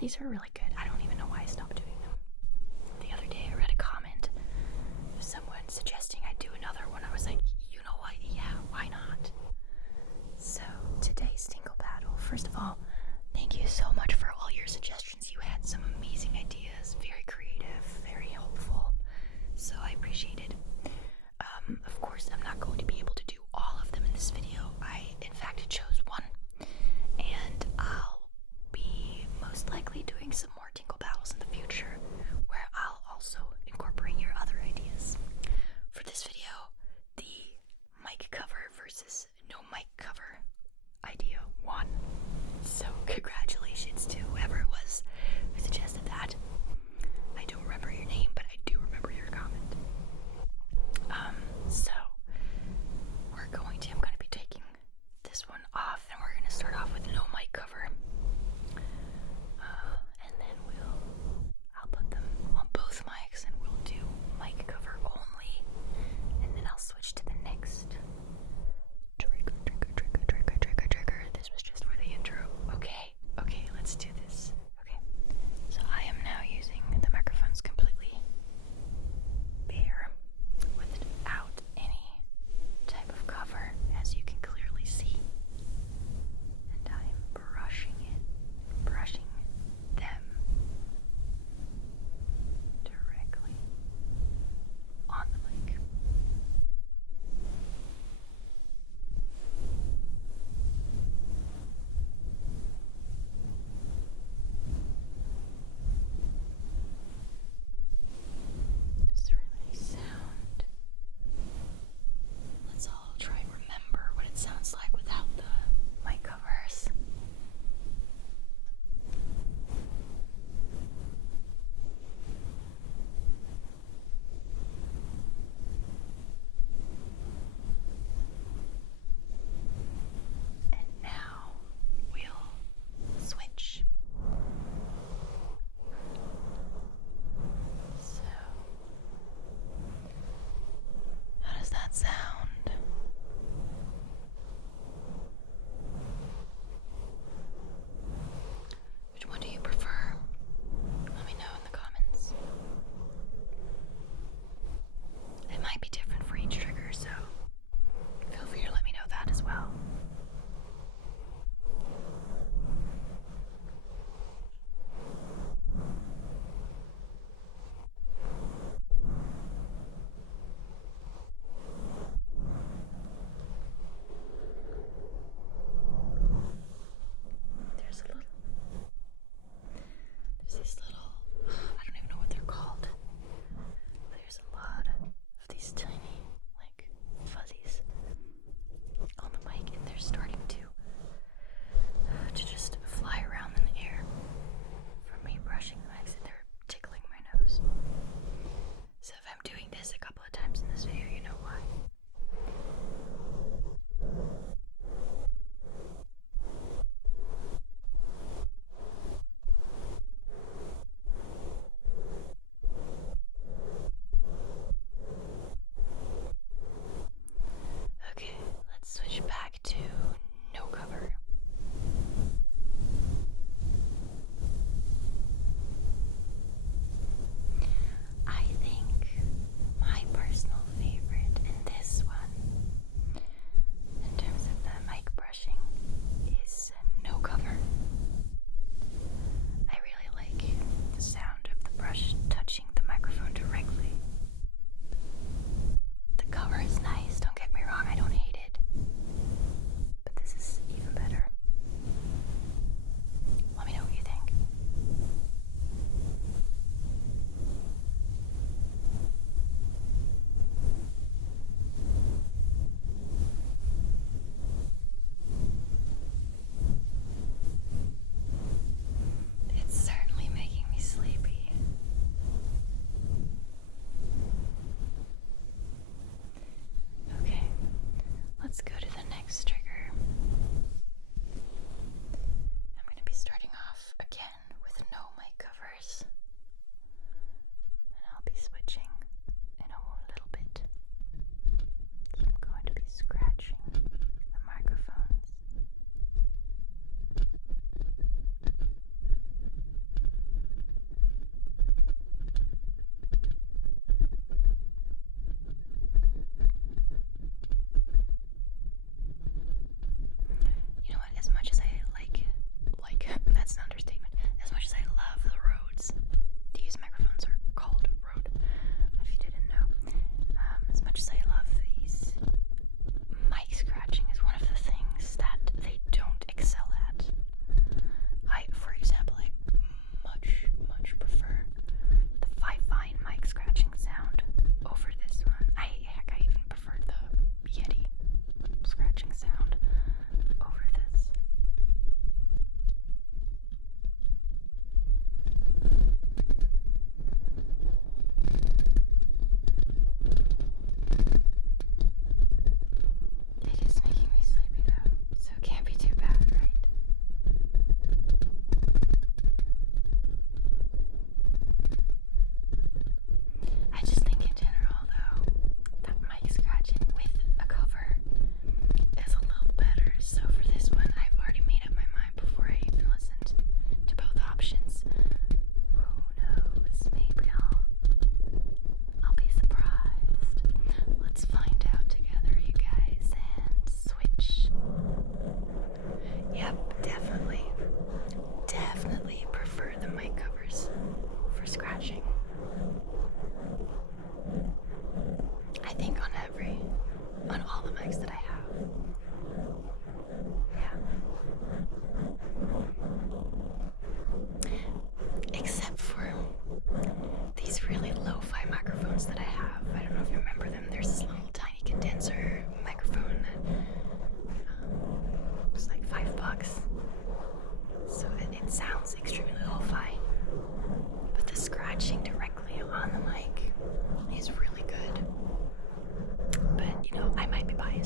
These are really good. I don't even know why I stopped doing them. The other day I read a comment of someone suggesting I do another one. I was like, you know what? Yeah, why not? So today's Tingle Battle. First of all, thank you so much for all your suggestions. You had some amazing ideas, very creative, very helpful. So I appreciate it. Of course, I'm not going to be able to do all of them in this video. I, in fact, chose one, and I'll be most likely doing some more Tingle Battles in the future, where I'll also incorporate your other ideas. For this video, the mic cover versus no mic cover idea won. So congratulations to whoever it was who suggested that. I don't remember your name, but I do remember your comment.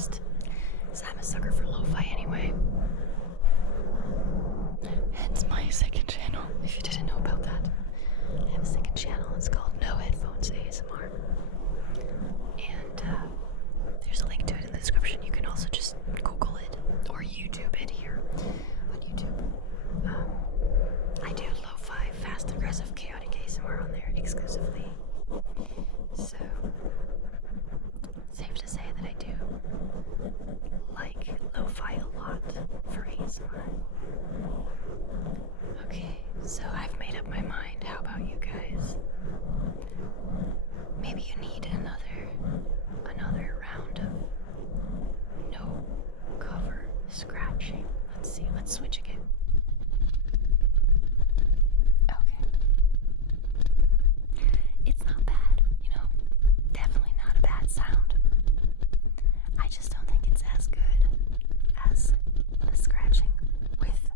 honest. So I'm a sucker for lo-fi anyway. Hence my second channel, if you didn't know about that. I have a second channel, it's called No Headphones ASMR. And there's a link to it in the description. You can also just Google it or YouTube it here on YouTube. I do lo-fi, fast, aggressive, chaotic ASMR on there exclusively. So, safe to say that I do like lo-fi a lot for ASMR. Okay, so I've made up my mind. How about you guys? Maybe you need another round of no cover scratching. Let's see, let's switch again. Okay. It's not bad, you know, definitely not a bad sound. I just don't think it's as good as the scratching with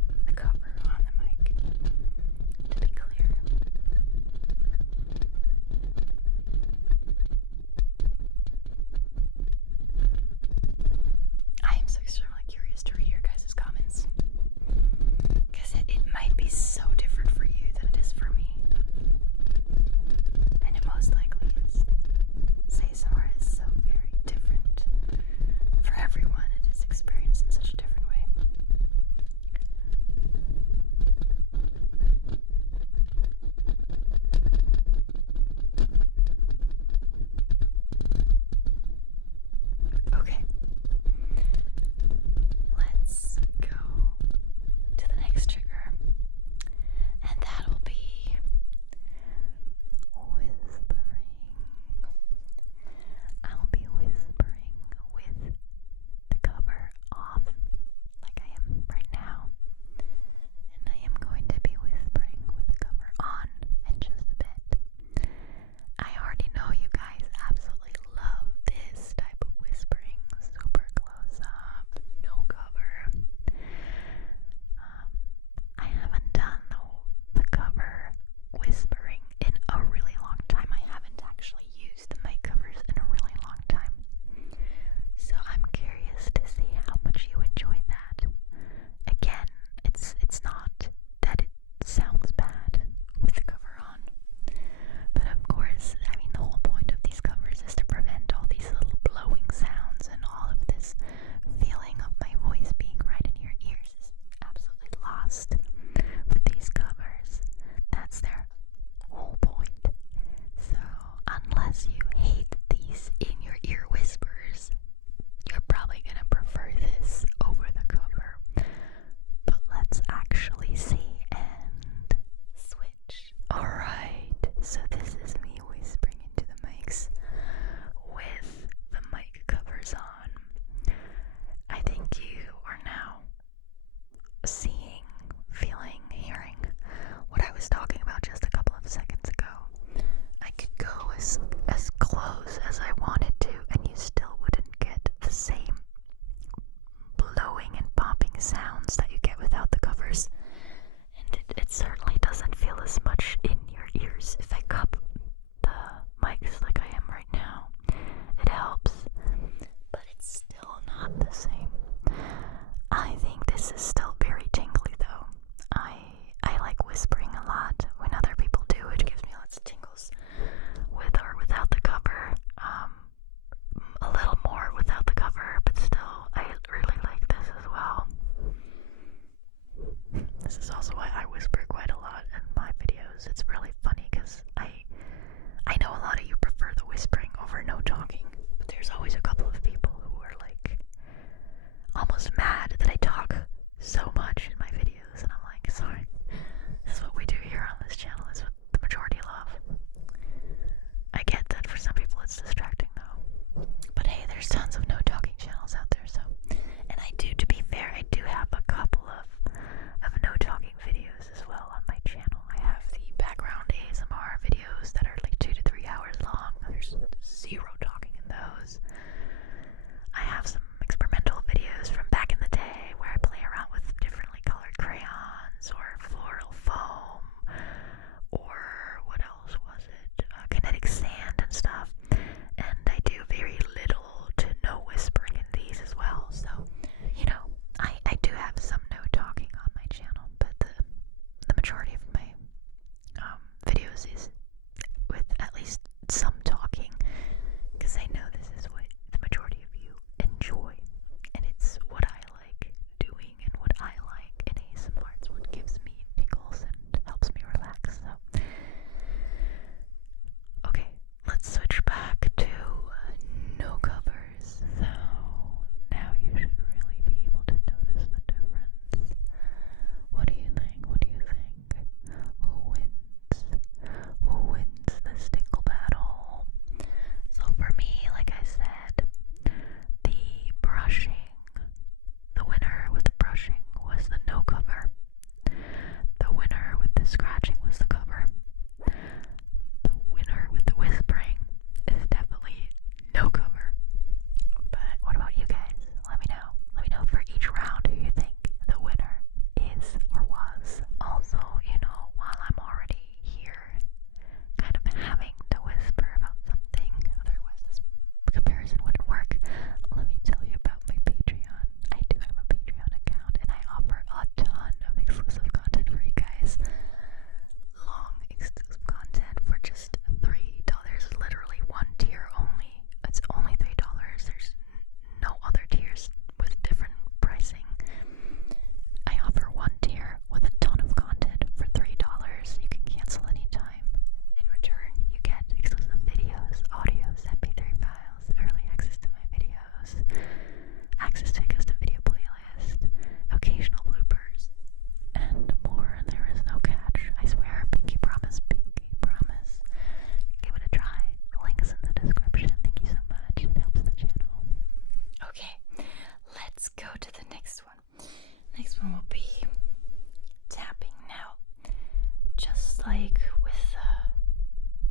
scratching was the cover. The winner with the whispering is definitely no cover. But what about you guys? Let me know. Let me know for each round who you think the winner is or was. Also, while I'm already here, kind of having to whisper about something, otherwise this comparison wouldn't work. Let me tell you about my Patreon. I do have a Patreon account, and I offer a ton of exclusive content for you guys. Long exclusive content for just $3. Literally one tier only. It's only $3. There's no other tiers with different pricing. I offer one tier with a ton of content for $3. You can cancel anytime. In return, you get exclusive videos, audios, MP3 files, early access to my videos, access to a custom video playlist, occasional bloopers, and more. There is no catch. I swear, pinky promise, pinky promise. Give it a try. The link is in the description. Thank you so much. It helps the channel. Okay, let's go to the next one. Next one will be tapping. Now, just like with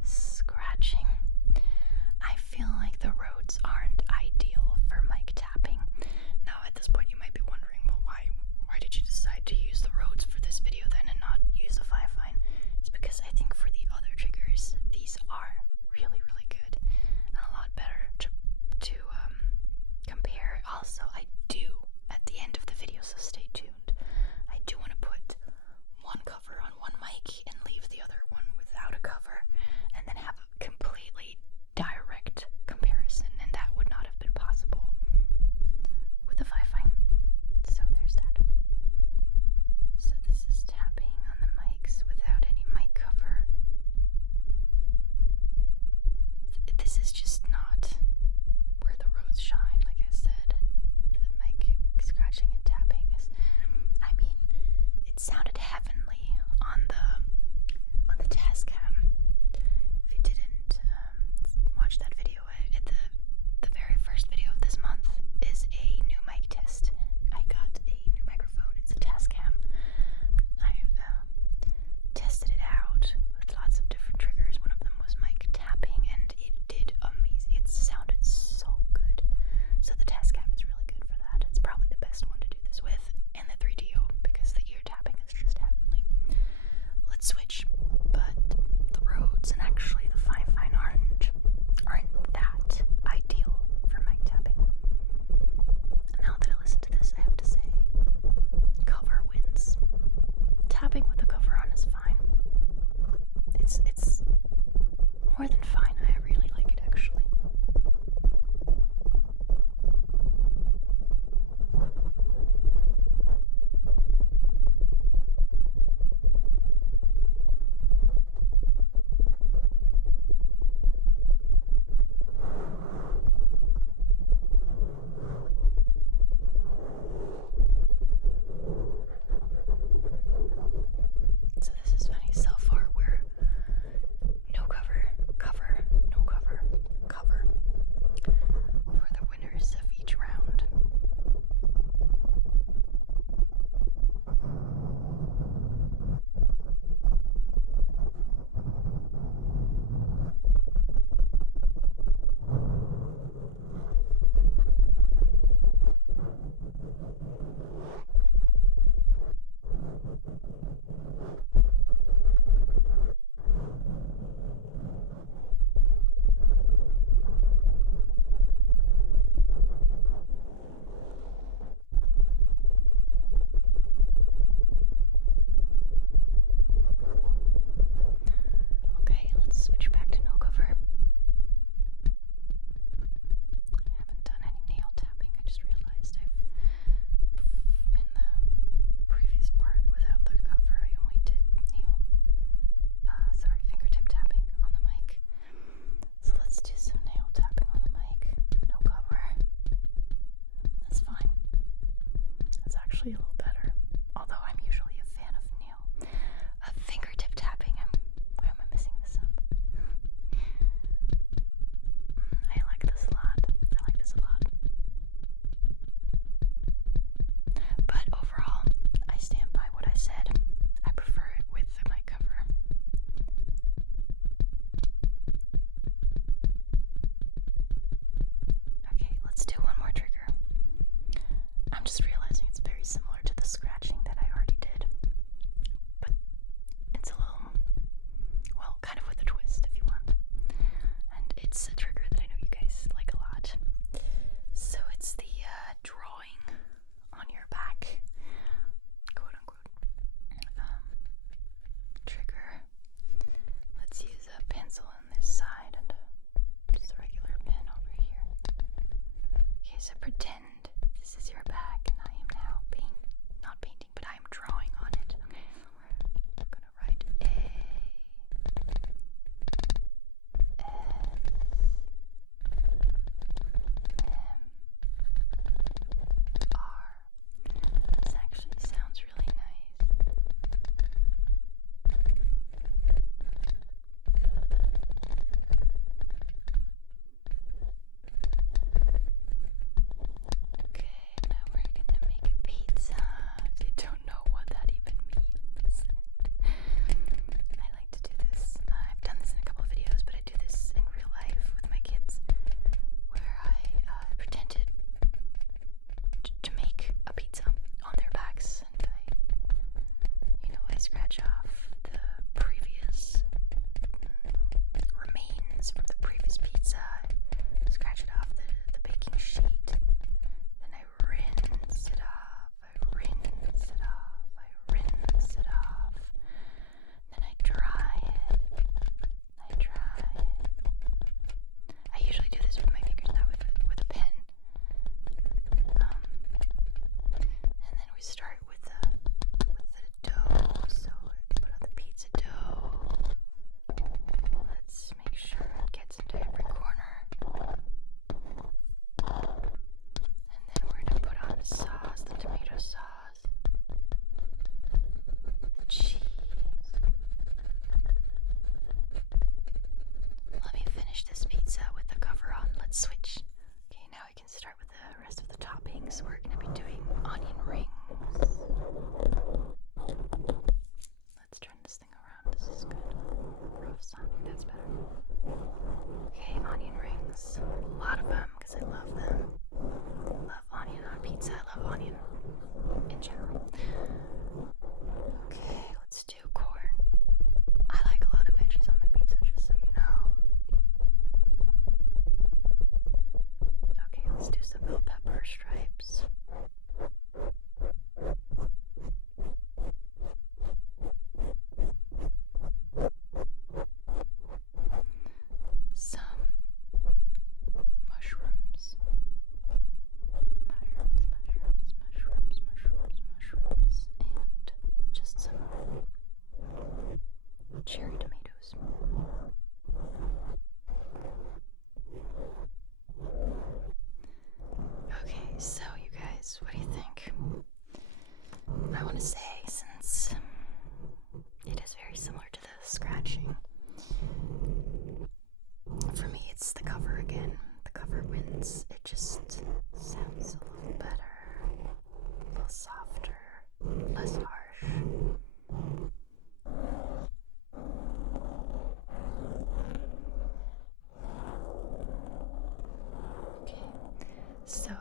scratching, I feel like the roads aren't ideal for mic tapping. Now, at this point, you might be wondering, well, why did you decide to use the roads for this video then and not use the 5-fine? It's because I think for the other triggers, these are really, really good and a lot better to compare. Also, I do, at the end of the video, so stay tuned, I do want to put one cover on one mic and leave the other one without a cover, and then have a completely direct comparison, and that would not have been possible with a 5-fine. So there's that. So this is tapping on the mics without any mic cover. This is just not where the roads shine, like I said. The mic scratching and tapping is, it sounded heavenly on the Tascam. If you didn't watch that video, the very first video of this month is a new mic test. I got a new microphone. It's a Tascam. I tested it out with lots of different triggers. One of them was mic tapping, and it did amazing. It sounded so good. So the Tascam is really good for that. It's probably the best one to do this with, and the 3DO, because the ear tapping is just heavenly. Let's switch. But the roads and actually the 5-fine aren't that ideal for mic tapping. And now that I listen to this, I have to say, cover wins. Tapping with the cover on is fine. It's more than fine. I really like it, actually. So this is funny. So far, we're no cover, cover, no cover, cover for the winners of each round. Okay, let's switch back to no cover. I haven't done any nail tapping. I just realized in the previous part without the cover, I only did fingertip tapping on the mic. So let's do some nail tapping on the mic. No cover. That's fine. That's actually a little better. Although I'm usually a fan of fingertip tapping. Why am I messing this up? I like this a lot. But overall, I stand by what I said. I prefer it with the mic cover pencil on this side and just a regular pen over here. Okay, so pretend this is your back and I am now not painting, but I am drawing on it. Okay, I'm gonna write This actually sounds really nice. Okay, now we're gonna make a pizza. I don't know what that even means. I like to do this. I've done this in a couple of videos, but I do this in real life with my kids, where I pretended to make a pizza on their backs, and I scratch off the previous remains from the previous pizza. I scratch it off the baking sheet. Then I rinse it off. I rinse it off. I rinse it off. Then I dry it. I dry it. I usually do this with my fingers, not with a pen. And then we start with the dough. So let's put on the pizza dough. Let's make sure it gets into every corner. And then we're gonna put on the sauce, the tomato sauce, the cheese. Let me finish this pizza with the cover on. Let's switch. Okay, now we can start with the rest of the toppings. We're gonna be doing onion rings. Let's turn this thing around. This is good. Rough sounding, that's better. Okay, onion rings. A lot of them because I love them. Love onion on pizza. I love onion in general. Okay, let's do corn. I like a lot of veggies on my pizza, just so you know. Okay, let's do some bell pepper stripes. Some mushrooms. Mushrooms, and just some cherry tomatoes. Okay, so you guys, what do you think? I want to say, since it is very similar to the scratching, for me it's the cover again. The cover wins. It just sounds a little better, a little softer, less harsh. Okay, so